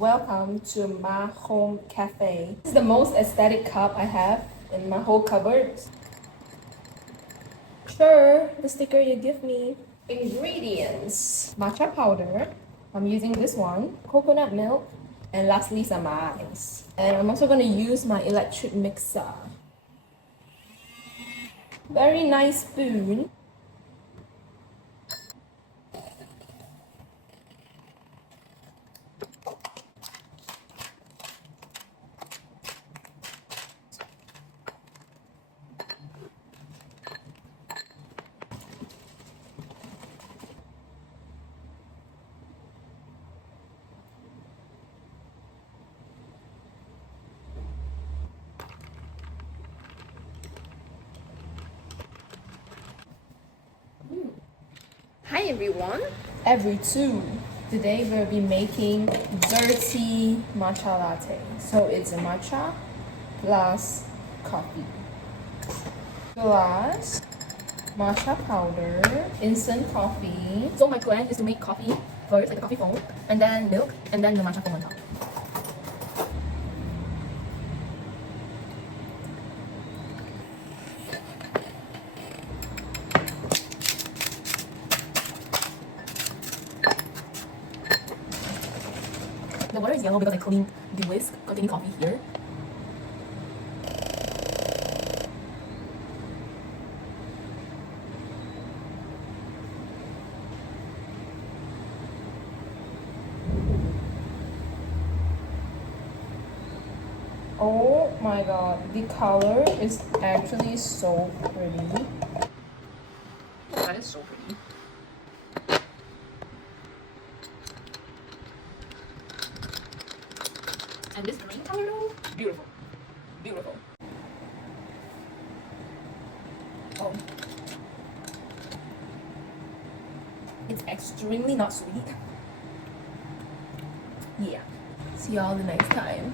Welcome to my home cafe. This is the most aesthetic cup I have in my whole cupboard. Sure, the sticker you give me. Ingredients: matcha powder. I'm using this one. Coconut milk. And lastly, some ice. And I'm also going to use my electric mixer. Very nice spoon. Hi everyone! Every two. Today we'll be making dirty matcha latte. So it's a matcha plus coffee. Plus matcha powder, instant coffee. So my plan is to make coffee first, like the coffee foam, and then milk, and then the matcha foam on top. The water is yellow because I cleaned the whisk containing coffee here. Oh my god, the color is actually so pretty. That is so pretty. And this green color though, beautiful. Beautiful. Oh. It's extremely not sweet. Yeah. See y'all the next time.